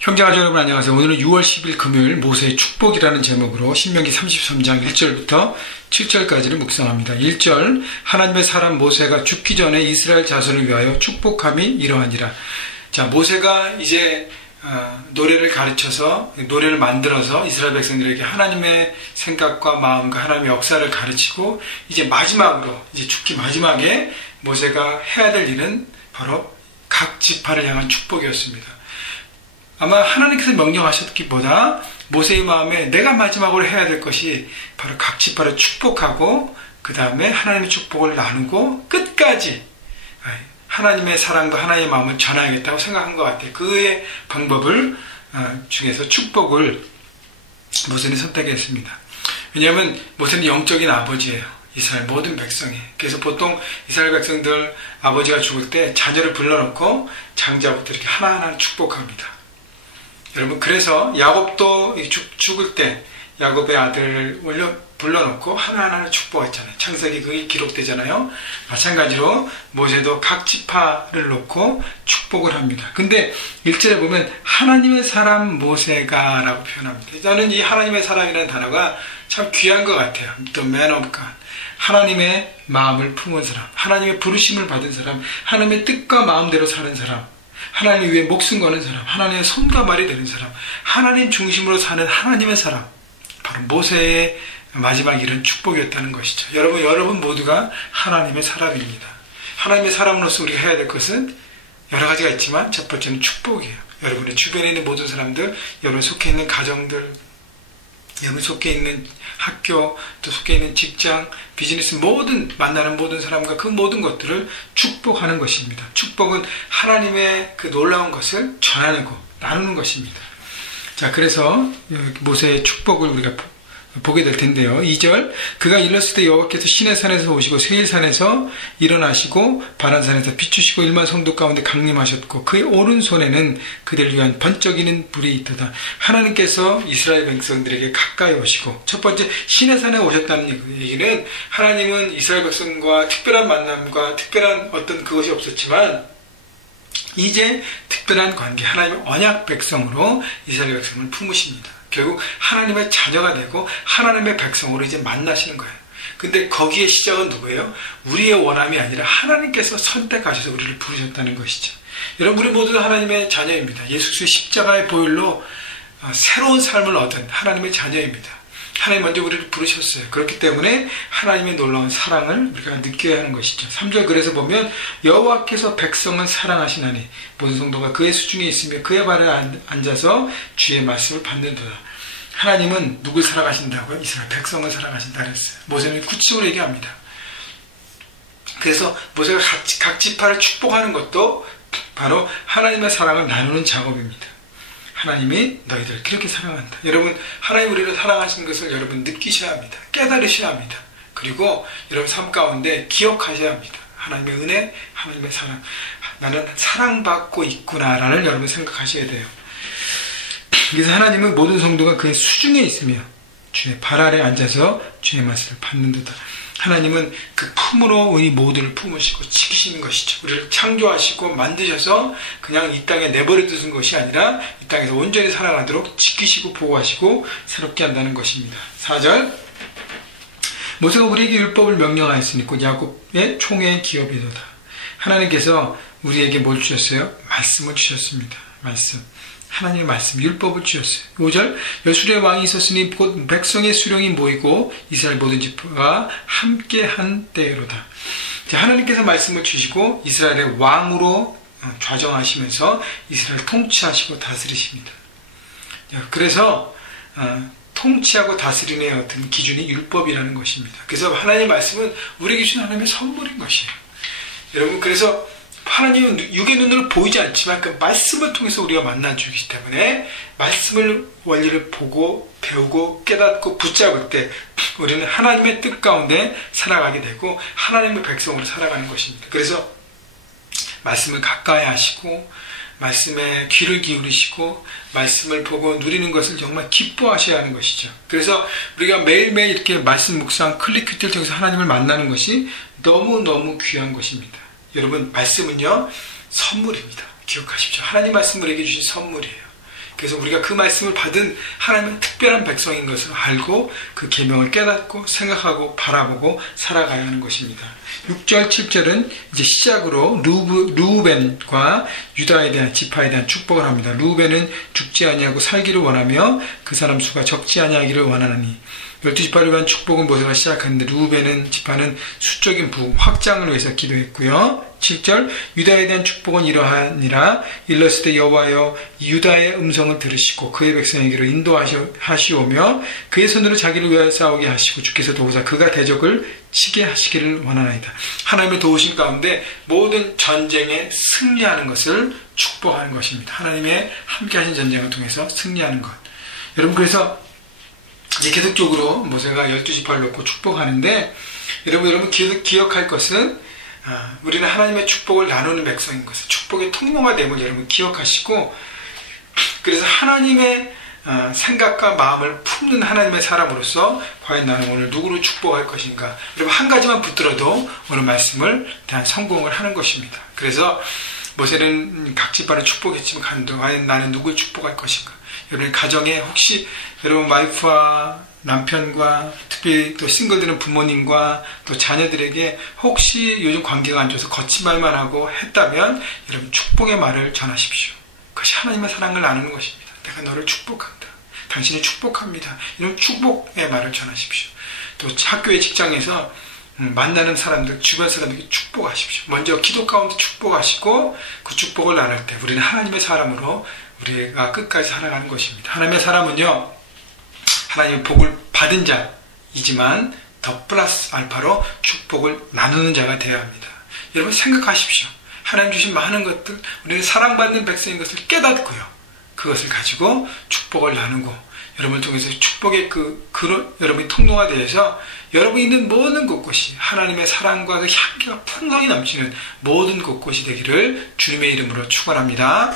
형제가족 여러분 안녕하세요. 오늘은 6월 10일 금요일 모세의 축복이라는 제목으로 신명기 33장 1절부터 7절까지를 묵상합니다. 1절 하나님의 사람 모세가 죽기 전에 이스라엘 자손을 위하여 축복함이 이러하니라. 자, 모세가 이제 노래를 가르쳐서 노래를 만들어서 이스라엘 백성들에게 하나님의 생각과 마음과 하나님의 역사를 가르치고 이제 마지막으로 이제 죽기 마지막에 모세가 해야 될 일은 바로 각 지파를 향한 축복이었습니다. 아마 하나님께서 명령하셨기보다 모세의 마음에 내가 마지막으로 해야 될 것이 바로 각 지파를 축복하고 그 다음에 하나님의 축복을 나누고 끝까지 하나님의 사랑과 하나님의 마음을 전하야겠다고 생각한 것 같아요. 그의 방법을 중에서 축복을 모세는 선택했습니다. 왜냐하면 모세는 영적인 아버지예요. 이스라엘 모든 백성이. 그래서 보통 이스라엘 백성들 아버지가 죽을 때 자녀를 불러놓고 장자부터 이렇게 하나하나 축복합니다. 여러분, 그래서 야곱도 죽을 때 야곱의 아들을 불러놓고 하나하나 축복했잖아요. 창세기 그게 기록되잖아요. 마찬가지로 모세도 각 지파를 놓고 축복을 합니다. 근데 1절에 보면 하나님의 사람 모세가 라고 표현합니다. 저는 이 하나님의 사람이라는 단어가 참 귀한 것 같아요. The man of God. 하나님의 마음을 품은 사람, 하나님의 부르심을 받은 사람, 하나님의 뜻과 마음대로 사는 사람, 하나님 위해 목숨 거는 사람, 하나님의 손과 발이 되는 사람, 하나님 중심으로 사는 하나님의 사람, 바로 모세의 마지막 일은 축복이었다는 것이죠. 여러분 모두가 하나님의 사람입니다. 하나님의 사람으로서 우리가 해야 될 것은 여러 가지가 있지만 첫 번째는 축복이에요. 여러분의 주변에 있는 모든 사람들, 여러분 속해 있는 가정들, 여러분 속해 있는 학교, 또 속해 있는 직장, 비즈니스, 만나는 모든 사람과 그 모든 것들을 축복하는 것입니다. 축복은 하나님의 그 놀라운 것을 전하고 나누는 것입니다. 자, 그래서 모세의 축복을 우리가 보게 될 텐데요. 2절 그가 일렀을 때 여호와께서 시내산에서 오시고 세일산에서 일어나시고 바란산에서 비추시고 1만 성도 가운데 강림하셨고 그의 오른손에는 그들을 위한 번쩍이는 불이 있도다. 하나님께서 이스라엘 백성들에게 가까이 오시고, 첫 번째 시내산에 오셨다는 얘기는 하나님은 이스라엘 백성과 특별한 만남과 특별한 어떤 그것이 없었지만 이제 특별한 관계, 하나님의 언약 백성으로 이스라엘 백성을 품으십니다. 결국 하나님의 자녀가 되고 하나님의 백성으로 이제 만나시는 거예요. 근데 거기에 시작은 누구예요? 우리의 원함이 아니라 하나님께서 선택하셔서 우리를 부르셨다는 것이죠. 여러분, 우리 모두 하나님의 자녀입니다. 예수 그리스도의 십자가의 보혈로 새로운 삶을 얻은 하나님의 자녀입니다. 하나님 먼저 우리를 부르셨어요. 그렇기 때문에 하나님의 놀라운 사랑을 우리가 느껴야 하는 것이죠. 3절 그래서 보면 여호와께서 백성을 사랑하시나니 모든 성도가 그의 수중에 있으며 그의 발에 앉아서 주의 말씀을 받는도다. 하나님은 누굴 사랑하신다고요? 이스라엘 백성을 사랑하신다 그랬어요. 모세는 구체적으로 얘기합니다. 그래서 모세가 각 지파를 축복하는 것도 바로 하나님의 사랑을 나누는 작업입니다. 하나님이 너희들을 그렇게 사랑한다. 여러분, 하나님 우리를 사랑하시는 것을 여러분 느끼셔야 합니다. 깨달으셔야 합니다. 그리고 여러분 삶 가운데 기억하셔야 합니다. 하나님의 은혜, 하나님의 사랑. 나는 사랑받고 있구나라는 여러분 생각하셔야 돼요. 그래서 하나님은 모든 성도가 그의 수중에 있으며 주의 발 아래 앉아서 주의 말씀을 받는도다. 하나님은 그 품으로 우리 모두를 품으시고 지키시는 것이죠. 우리를 창조하시고 만드셔서 그냥 이 땅에 내버려 두신 것이 아니라 이 땅에서 온전히 살아가도록 지키시고 보호하시고 새롭게 한다는 것입니다. 4절 모세가 우리에게 율법을 명령하였으니 곧 야곱의 총회의 기업이도다. 하나님께서 우리에게 뭘 주셨어요? 말씀을 주셨습니다. 말씀. 하나님의 말씀, 율법을 주셨어요. 5절 여수리의 왕이 있었으니 곧 백성의 수령이 모이고 이스라엘 모든 지파가 함께한 때로다. 하나님께서 말씀을 주시고 이스라엘의 왕으로 좌정하시면서 이스라엘 통치하시고 다스리십니다. 그래서 통치하고 다스리는 어떤 기준이 율법이라는 것입니다. 그래서 하나님의 말씀은 우리에게 주신 하나님의 선물인 것이에요. 여러분, 그래서 하나님은 육의 눈으로 보이지 않지만 그 말씀을 통해서 우리가 만나주기 때문에 말씀을 원리를 보고 배우고 깨닫고 붙잡을 때 우리는 하나님의 뜻 가운데 살아가게 되고 하나님의 백성으로 살아가는 것입니다. 그래서 말씀을 가까이 하시고 말씀에 귀를 기울이시고 말씀을 보고 누리는 것을 정말 기뻐하셔야 하는 것이죠. 그래서 우리가 매일매일 이렇게 말씀 묵상 클릭 퀴트를 통해서 하나님을 만나는 것이 너무너무 귀한 것입니다. 여러분, 말씀은요 선물입니다. 기억하십시오. 하나님 말씀 우리에게 주신 선물이에요. 그래서 우리가 그 말씀을 받은 하나님의 특별한 백성인 것을 알고 그 계명을 깨닫고 생각하고 바라보고 살아가야 하는 것입니다. 6절, 7절은 이제 시작으로 르우벤과 유다에 대한 지파에 대한 축복을 합니다. 르우벤은 죽지 아니하고 살기를 원하며 그 사람 수가 적지 아니하기를 원하나니 12지파를 위한 축복은 모세가 시작하는데 르우벤은 지파는 수적인 확장을 위해서 기도했고요. 7절 유다에 대한 축복은 이러하니라 일렀을 때 여호와여 유다의 음성을 들으시고 그의 백성에게로 인도하시오며 그의 손으로 자기를 위하여 싸우게 하시고 주께서 도우사 그가 대적을 치게 하시기를 원하나이다. 하나님의 도우심 가운데 모든 전쟁에 승리하는 것을 축복하는 것입니다. 하나님의 함께 하신 전쟁을 통해서 승리하는 것. 여러분 그래서 이제 계속적으로 모세가 12지파를 놓고 축복하는데 여러분 기억할 것은 우리는 하나님의 축복을 나누는 백성인 것을 축복의 통로가 됨을 여러분 기억하시고 그래서 하나님의 생각과 마음을 품는 하나님의 사람으로서 과연 나는 오늘 누구를 축복할 것인가 여러분 한 가지만 붙들어도 오늘 말씀을 대한 성공을 하는 것입니다. 그래서 모세는 각 지파를 축복했지만 과연 나는 누구를 축복할 것인가 여러분 가정에 혹시 여러분 와이프와 남편과 특히 또 싱글들은 부모님과 또 자녀들에게 혹시 요즘 관계가 안 좋아서 거친 말만 하고 했다면 여러분 축복의 말을 전하십시오. 그것이 하나님의 사랑을 나누는 것입니다. 내가 너를 축복한다. 당신을 축복합니다. 이런 축복의 말을 전하십시오. 또 학교의 직장에서 만나는 사람들, 주변 사람들에게 축복하십시오. 먼저 기도 가운데 축복하시고 그 축복을 나눌 때 우리는 하나님의 사람으로 우리가 끝까지 살아가는 것입니다. 하나님의 사람은요, 하나님의 복을 받은 자이지만 더 플러스 알파로 축복을 나누는 자가 되어야 합니다. 여러분 생각하십시오. 하나님 주신 많은 것들, 우리는 사랑받는 백성인 것을 깨닫고요. 그것을 가지고 축복을 나누고 여러분을 통해서 축복의 여러분의 통로가 되어서 여러분이 있는 모든 곳곳이 하나님의 사랑과 그 향기가 풍성히 넘치는 모든 곳곳이 되기를 주님의 이름으로 축원합니다.